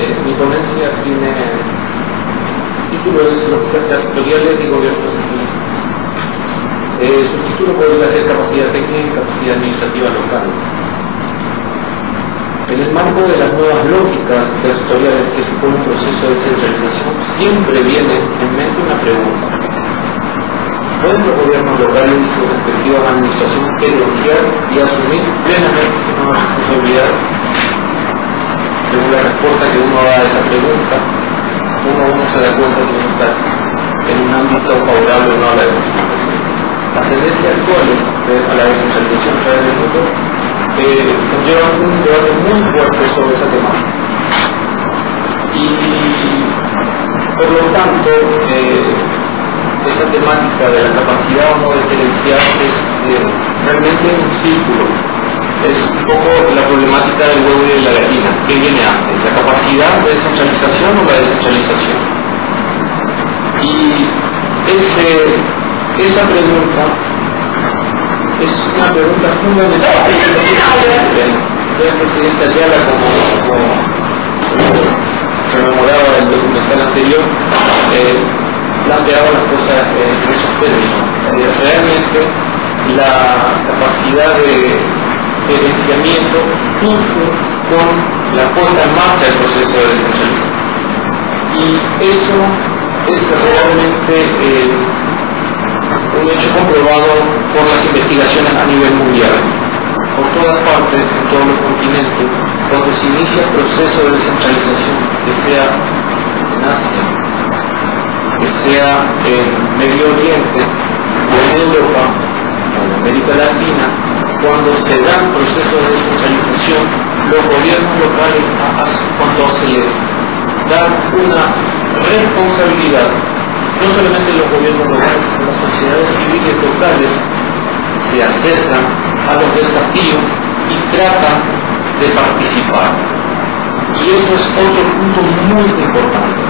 Mi ponencia tiene título es Lógicas territoriales y gobiernos centralistas. Su título podría ser Capacidad técnica y capacidad administrativa local. En el marco de las nuevas lógicas territoriales que supone un proceso de descentralización, siempre viene en mente una pregunta: ¿pueden los gobiernos locales y sus respectivas administraciones gerenciar y asumir plenamente sus nuevas responsabilidades? Según la respuesta que uno da a esa pregunta, uno se da cuenta si está en un ámbito favorable o no a la descentralización. Las tendencias actuales a la descentralización a través del mundo conllevan un debate muy fuerte sobre esa temática. Y por lo tanto, esa temática de la capacidad o no de gerenciar es realmente un círculo. Es un poco la problemática del huevo y de la gallina. ¿Qué viene antes? ¿La capacidad de descentralización o la descentralización? Y esa pregunta es una pregunta fundamental. El presidente Ayala, como rememoraba del documental anterior, planteaba las cosas en esos términos. Realmente la capacidad de gerenciamiento junto con la puesta en marcha del proceso de descentralización. Y eso es realmente un hecho comprobado por las investigaciones a nivel mundial. Por todas partes, en todos los continentes, donde se inicia el proceso de descentralización, que sea en Asia, que sea en Medio Oriente, o en Europa, o en América Latina, cuando se dan procesos de descentralización, los gobiernos locales, cuando se les da una responsabilidad, no solamente los gobiernos locales, sino las sociedades civiles locales se acercan a los desafíos y tratan de participar. Y eso es otro punto muy importante.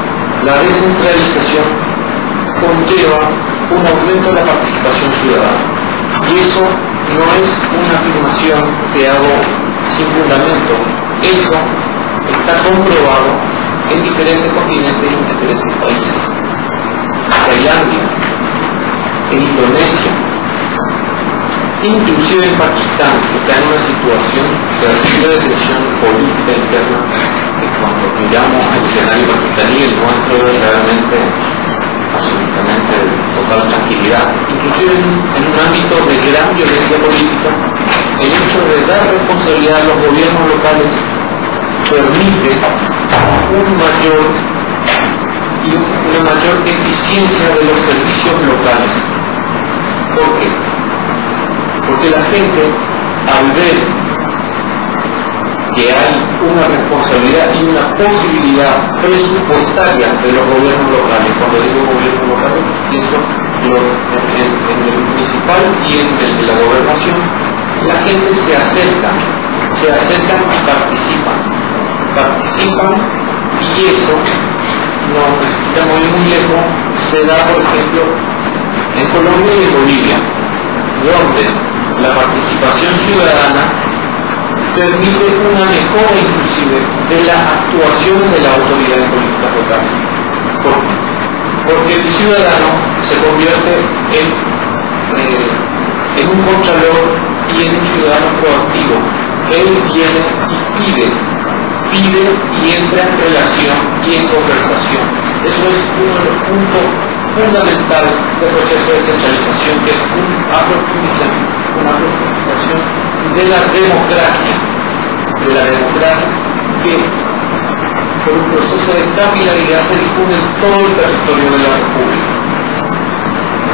La descentralización conlleva un aumento de la participación ciudadana. Y eso no es una afirmación que hago sin fundamento. Eso está comprobado en diferentes continentes y en diferentes países. Tailandia, en Indonesia, inclusive en Pakistán, que está en una situación de tensión política interna, que cuando miramos el escenario pakistaní, el nuestro es realmente absolutamente de total tranquilidad. Inclusive en un ámbito de gran violencia política, el hecho de dar responsabilidad a los gobiernos locales permite una mayor eficiencia de los servicios locales. ¿Por qué? Porque la gente, al ver que hay una responsabilidad y una posibilidad presupuestaria de los gobiernos locales, cuando digo gobiernos locales, pienso en el municipal y en el de la gobernación, la gente se acerca y participan, y eso no necesitamos ir muy lejos. Se da, por ejemplo, en Colombia y en Bolivia, donde la participación ciudadana permite una mejora inclusive de las actuaciones de las autoridades políticas locales. ¿Por qué? Porque el ciudadano se convierte en un contralor y en un ciudadano proactivo. Él viene y pide y entra en relación y en conversación. Eso es uno de los puntos fundamentales del proceso de descentralización, que es una profundización de la democracia, que por un proceso de capilaridad se difunde en todo el territorio de la República.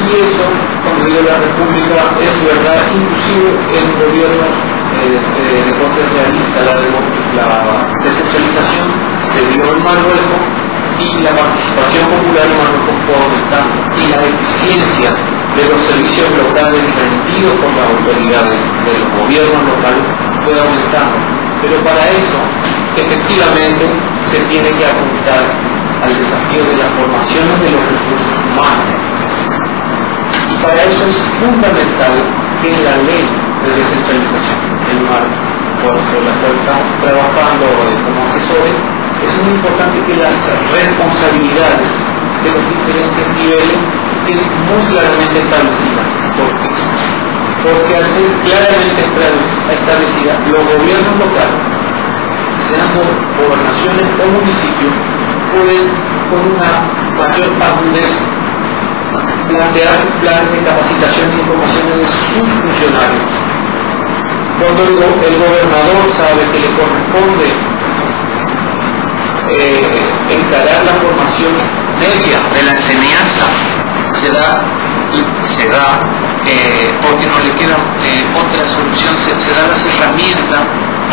Y eso, cuando digo la República, es verdad, inclusive en gobiernos de corte realista. La descentralización se dio en Marruecos y la participación popular en Marruecos fue aumentando, y la eficiencia de los servicios locales rendidos por las autoridades de los gobiernos locales fue aumentando. Pero para eso, efectivamente, se tiene que apuntar al desafío de las formaciones de los recursos humanos. Y para eso es fundamental que la ley de descentralización, el marco por la cual estamos trabajando como asesores, es muy importante que las responsabilidades de los diferentes niveles estén muy claramente establecidas. ¿Por qué? Porque al ser claramente establecidas, los gobiernos locales, sean gobernaciones o municipios, pueden con una mayor agudez plantearse planes de capacitación e información de sus funcionarios. Cuando el gobernador sabe que le corresponde encarar la formación media de la enseñanza, se da porque no le queda otra solución, se da las herramientas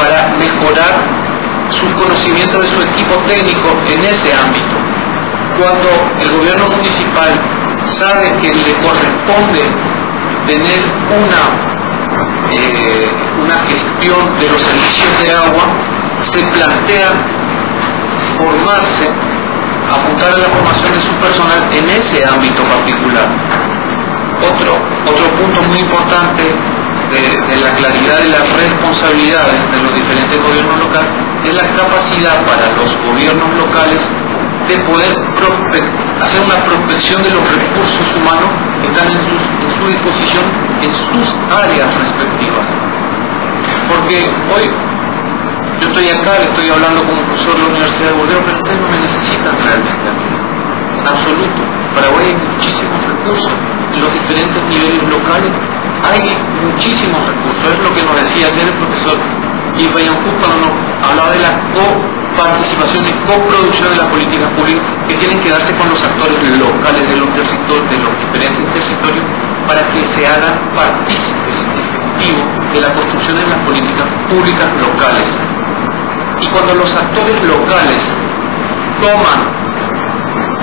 para mejorar su conocimiento de su equipo técnico en ese ámbito. Cuando el gobierno municipal sabe que le corresponde tener una gestión de los servicios de agua, se plantea formarse, apuntar a la formación de su personal en ese ámbito particular. Otro punto muy importante de la claridad de las responsabilidades de los diferentes gobiernos locales es la capacidad para los gobiernos locales de poder hacer una prospección de los recursos humanos que están en su disposición en sus áreas respectivas. Porque hoy yo estoy acá, le estoy hablando como profesor de la Universidad de Burdeos, pero ustedes no me necesitan realmente a mí, en absoluto. Paraguay hay muchísimos recursos, en los diferentes niveles locales hay muchísimos recursos. Es lo que nos decía ayer el profesor Ibayan cuando nos hablaba de la coparticipación y coproducción de las políticas públicas que tienen que darse con los actores locales de los diferentes territorios para que se hagan partícipes efectivos de la construcción de las políticas públicas locales. Y cuando los actores locales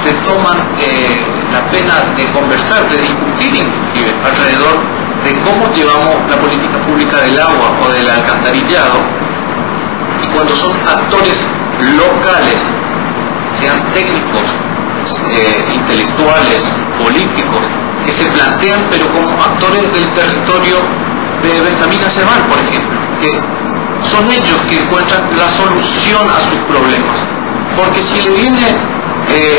se toman la pena de conversar, de discutir inclusive alrededor de cómo llevamos la política pública del agua o del alcantarillado, y cuando son actores locales, sean técnicos, intelectuales, políticos, que se plantean pero como actores del territorio de Benjamín Acebal, por ejemplo, que son ellos que encuentran la solución a sus problemas. Porque si le viene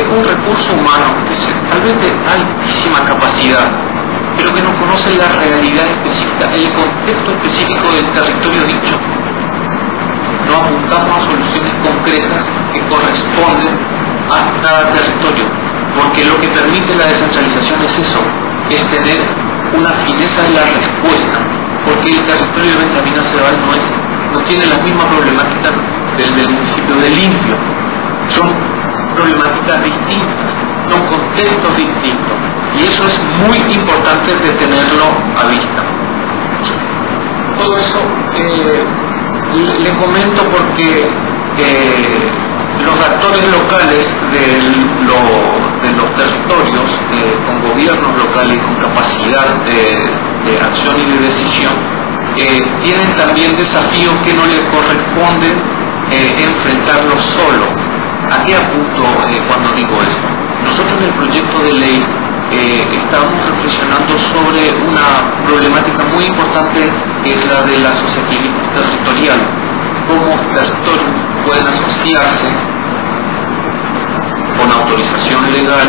un recurso humano que tal vez de altísima capacidad, pero que no conoce la realidad específica, el contexto específico del territorio dicho, no apuntamos a soluciones concretas que corresponden a cada territorio, porque lo que permite la descentralización es eso, es tener una fineza en la respuesta, porque el territorio de Benjamín Acebal no tiene la misma problemática del municipio de Limpio, son problemáticas distintas, son contextos distintos, y eso es muy importante de tenerlo a vista. Todo eso le comento porque los actores locales de los territorios, con gobiernos locales con capacidad de acción y de decisión, tienen también desafíos que no les corresponden enfrentarlos solo. ¿A qué apunto cuando digo esto? Nosotros en el proyecto de ley estamos reflexionando sobre una problemática muy importante que es la del asociativismo territorial. Cómo territorios pueden asociarse con autorización legal,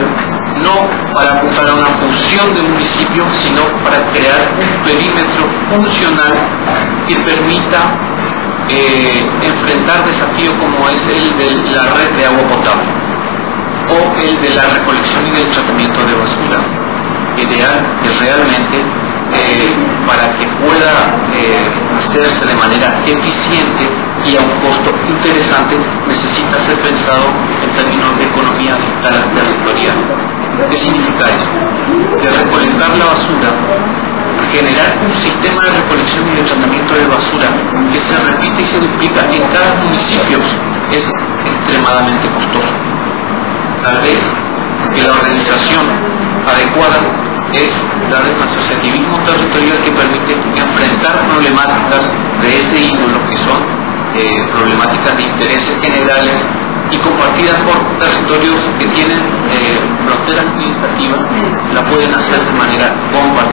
no para apuntar a una fusión de municipios, sino para crear un perímetro funcional que permita enfrentar desafíos como es el de la red de agua potable o el de la recolección y del tratamiento de basura. Ideal que realmente para que pueda hacerse de manera eficiente y a un costo interesante necesita ser pensado en términos de economía de escala territorial. ¿Qué significa eso? De recolectar la basura, generar un sistema de recolección y de tratamiento de basura que se repite y se duplica en cada municipio es extremadamente costoso. Tal vez que la organización adecuada es la del asociativismo territorial que permite enfrentar problemáticas de ese índole que son problemáticas de intereses generales y compartidas por territorios que tienen fronteras administrativas, la pueden hacer de manera compartida.